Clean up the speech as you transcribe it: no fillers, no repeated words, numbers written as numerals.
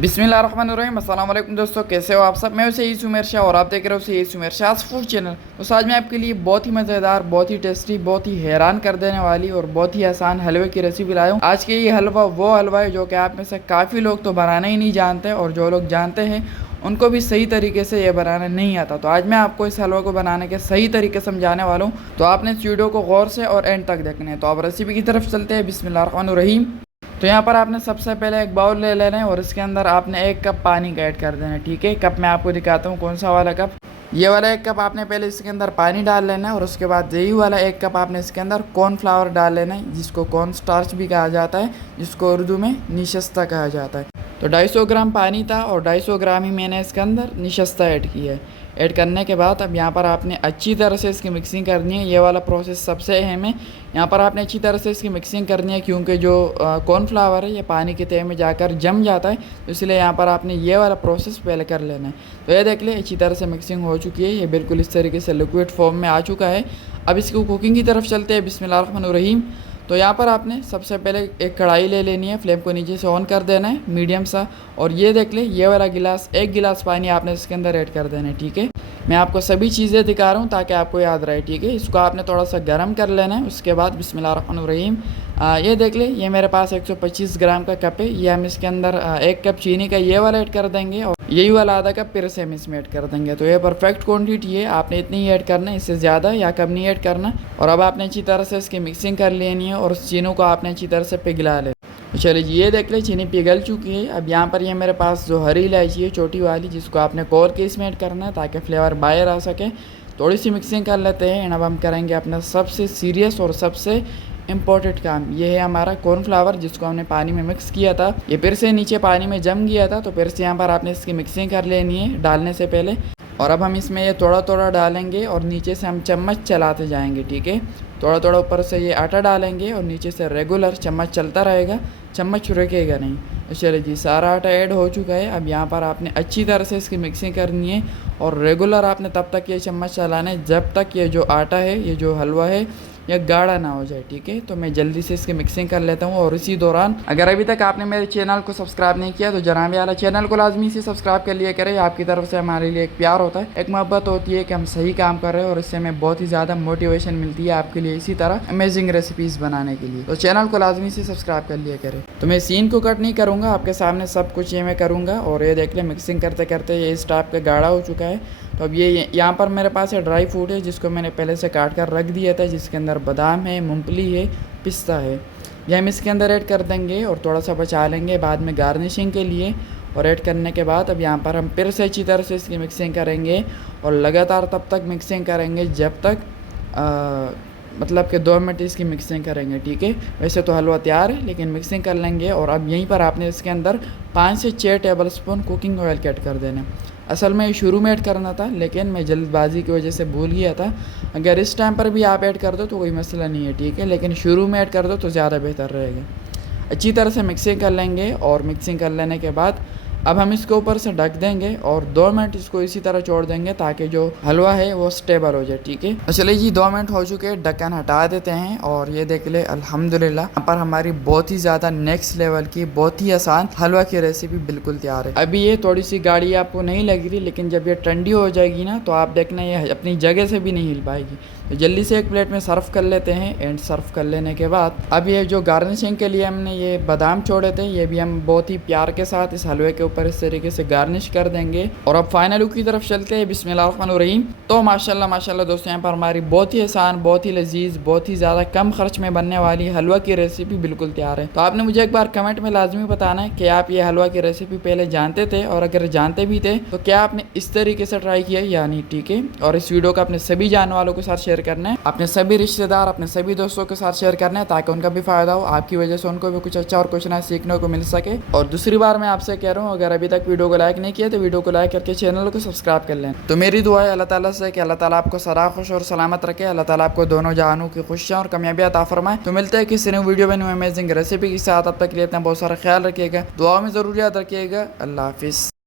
बिस्मिल्लाहिर्रहमानिर्रहीम। अस्सलाम वालेकुम दोस्तों, कैसे हो आप सब। मैं वैसे यही उमेर शाह और आप देख रहे हो यही उमेर शाह फूड चैनल। तो आज मैं आपके लिए बहुत ही मज़ेदार, बहुत ही टेस्टी, बहुत ही हैरान कर देने वाली और बहुत ही आसान हलवे की रेसिपी लाया हूँ। आज के ये हलवा वो हलवा है जो कि आप में से काफ़ी लोग तो बनाना ही नहीं जानते और जो लोग जानते हैं उनको भी सही तरीके से ये बनाना नहीं आता। तो आज मैं आपको इस हलवा को बनाने के सही तरीके समझाने वाला हूँ। तो आपने इस वीडियो को गौर से और एंड तक देखना है। तो आप रेसिपी की तरफ चलते हैं। बिस्मिल्लाहिर्रहमानिर्रहीम। तो यहाँ पर आपने सबसे पहले एक बाउल ले लेना है और इसके अंदर आपने 1 कप पानी का ऐड कर देना है। ठीक है, कप मैं आपको दिखाता हूँ कौन सा वाला कप। ये वाला 1 कप आपने पहले इसके अंदर पानी डाल लेना है और उसके बाद यही वाला 1 कप आपने इसके अंदर कॉर्नफ्लावर डाल लेना है, जिसको कॉर्न स्टार्च भी कहा जाता है, जिसको उर्दू में निशस्ता कहा जाता है। तो 250 ग्राम पानी था और 250 ग्राम ही मैंने इसके अंदर निशस्ता ऐड की है। ऐड करने के बाद अब यहाँ पर आपने अच्छी तरह से इसकी मिक्सिंग करनी है। ये वाला प्रोसेस सबसे अहम है। यहाँ पर आपने अच्छी तरह से इसकी मिक्सिंग करनी है, क्योंकि जो कॉर्नफ्लावर है ये पानी के तह में जाकर जम जाता है, तो इसलिए यहाँ पर आपने ये वाला प्रोसेस पहले कर लेना है। तो ये देख ले अच्छी तरह से मिक्सिंग हो चुकी है, ये बिल्कुल इस तरीके से लिक्विड फॉर्म में आ चुका है। अब इसको कुकिंग की तरफ चलते हैं। बिस्मिल्लाहिर्रहमानिर्रहीम। तो यहाँ पर आपने सबसे पहले एक कढ़ाई ले लेनी है, फ्लेम को नीचे से ऑन कर देना है मीडियम सा, और ये देख ले ये वाला गिलास 1 गिलास पानी आपने इसके अंदर ऐड कर देना है। ठीक है, मैं आपको सभी चीज़ें दिखा रहा हूँ ताकि आपको याद रहे। ठीक है, इसको आपने थोड़ा सा गर्म कर लेना है। उसके बाद बिस्मिल्लाहिर्रहमानिर्रहीम, ये देख ले ये मेरे पास 125 ग्राम का कप है। ये हम इसके अंदर 1 कप चीनी का ये वाला ऐड कर देंगे और यही वाला आधा कप फिर से हम इसमें ऐड कर देंगे। तो ये परफेक्ट क्वांटिटी है, आपने इतनी ही ऐड करना है, इससे ज़्यादा या कम नहीं ऐड करना। और अब आपने अच्छी तरह से इसकी मिक्सिंग कर लेनी है और उस चीनों को आपने अच्छी तरह से पिघला ले। चलिए जी, ये देख ले चीनी पिघल चुकी है। अब यहाँ पर ये मेरे पास जो हरी इलायची है छोटी वाली, जिसको आपने कोल के इसमें ऐड करना है ताकि फ्लेवर बाहर आ सके। थोड़ी सी मिक्सिंग कर लेते हैं एंड अब हम करेंगे अपना सबसे सीरियस और सबसे इम्पोर्टेंट काम। ये है हमारा कॉर्नफ्लावर, जिसको हमने पानी में मिक्स किया था। ये फिर से नीचे पानी में जम गया था, तो फिर से यहाँ पर आपने इसकी मिक्सिंग कर लेनी है डालने से पहले। और अब हम इसमें ये थोड़ा थोड़ा डालेंगे और नीचे से हम चम्मच चलाते जाएंगे। ठीक है, थोड़ा थोड़ा ऊपर से ये आटा डालेंगे और नीचे से रेगुलर चम्मच चलता रहेगा, चम्मच रुकेगा नहीं। तो चलिए जी, सारा आटा ऐड हो चुका है। अब यहाँ पर आपने अच्छी तरह से इसकी मिक्सिंग करनी है और रेगुलर आपने तब तक ये चम्मच चलाना है जब तक ये जो आटा है, ये जो हलवा है, यह गाढ़ा ना हो जाए। ठीक है, तो मैं जल्दी से इसकी मिक्सिंग कर लेता हूँ। और इसी दौरान अगर अभी तक आपने मेरे चैनल को सब्सक्राइब नहीं किया तो जनाब वाला चैनल को लाजमी से सब्सक्राइब कर लिया करें। आपकी तरफ से हमारे लिए एक प्यार होता है, एक मोहब्बत होती है कि हम सही काम कर रहे हैं और इससे हमें बहुत ही ज़्यादा मोटिवेशन मिलती है आपके लिए इसी तरह अमेजिंग रेसिपीज़ बनाने के लिए। तो चैनल को लाजमी से सब्सक्राइब कर लिया करें। तो मैं सीन को कट नहीं करूँगा, आपके सामने सब कुछ ये मैं करूँगा। और ये देख लें मिक्सिंग करते करते ये इस टाइप का गाढ़ा हो चुका है। तो अब ये यहाँ पर मेरे पास ये ड्राई फ्रूट है, जिसको मैंने पहले से काट कर रख दिया था, जिसके अंदर बादाम है, मूंगफली है, पिस्ता है। ये हम इसके अंदर ऐड कर देंगे और थोड़ा सा बचा लेंगे बाद में गार्निशिंग के लिए। और ऐड करने के बाद अब यहाँ पर हम फिर से अच्छी तरह से इसकी मिक्सिंग करेंगे और लगातार तब तक मिक्सिंग करेंगे जब तक मतलब कि 2 मिनट इसकी मिक्सिंग करेंगे। ठीक है, वैसे तो हलवा तैयार है लेकिन मिक्सिंग कर लेंगे। और अब यहीं पर आपने इसके अंदर 5 से 6 टेबल स्पून कुकिंग ऑयल के ऐड कर देना। असल में शुरू में ऐड करना था लेकिन मैं जल्दबाजी की वजह से भूल गया था। अगर इस टाइम पर भी आप ऐड कर दो तो कोई मसला नहीं है। ठीक है, लेकिन शुरू में ऐड कर दो तो ज़्यादा बेहतर रहेगा। अच्छी तरह से मिक्सिंग कर लेंगे और मिक्सिंग कर लेने के बाद अब हम इसके ऊपर से ढक देंगे और 2 मिनट इसको इसी तरह छोड़ देंगे ताकि जो हलवा है वो स्टेबल हो जाए। ठीक है, तो चलिए जी 2 मिनट हो चुके हैं, ढक्कन हटा देते हैं। और ये देख ले अल्हम्दुलिल्लाह यहाँ पर हमारी बहुत ही ज़्यादा नेक्स्ट लेवल की बहुत ही आसान हलवा की रेसिपी बिल्कुल तैयार है। अभी ये थोड़ी सी गाढ़ी आपको नहीं लग रही, लेकिन जब ये ठंडी हो जाएगी ना तो आप देखना ये अपनी जगह से भी नहीं हिल पाएगी। तो जल्दी से एक प्लेट में सर्व कर लेते हैं। एंड सर्व कर लेने के बाद अब ये जो गार्निशिंग के लिए हमने ये बादाम छोड़े थे, ये भी हम बहुत ही प्यार के साथ इस हलवे के ऊपर इस तरीके से गार्निश कर देंगे। और अब फाइनल लुक की तरफ चलते हैं। बिस्मिल्लाहिर्रहमानिर्रहीम। तो माशाल्लाह माशाल्लाह दोस्तों, यहाँ पर हमारी बहुत ही आसान, बहुत ही लजीज, बहुत ही ज़्यादा कम खर्च में बनने वाली हलवा की रेसिपी बिल्कुल तैयार है। तो आपने मुझे एक बार कमेंट में लाजमी बताना है कि आप ये हलवा की रेसिपी पहले जानते थे, और अगर जानते भी थे तो क्या आपने इस तरीके से ट्राई किया या नहीं। ठीक है, और इस वीडियो को अपने सभी जानने वालों के साथ शेयर करना है, अपने सभी रिश्तेदार, अपने सभी दोस्तों के साथ शेयर करना है ताकि उनका भी फायदा हो, आपकी वजह से उनको भी कुछ अच्छा और कुछ नया सीखने को मिल सके। और दूसरी बार मैं आपसे कह रहा हूँ, अगर अभी तक वीडियो को लाइक नहीं किया तो वीडियो को लाइक करके चैनल को सब्सक्राइब कर लें। तो मेरी दुआ है अल्लाह ताला से कि अल्लाह ताला आपको सदा खुश और सलामत रखे, अल्लाह ताला आपको दोनों जहानों की खुशियाँ और कामयाबी अता फरमाए। तो मिलते हैं किसी नई वीडियो में न्यू अमेजिंग रेसिपी के साथ। अब तक के लिए इतना बहुत सारा ख्याल रखिएगा, दुआ में ज़रूर याद रखिएगा। अल्लाह हाफिज़।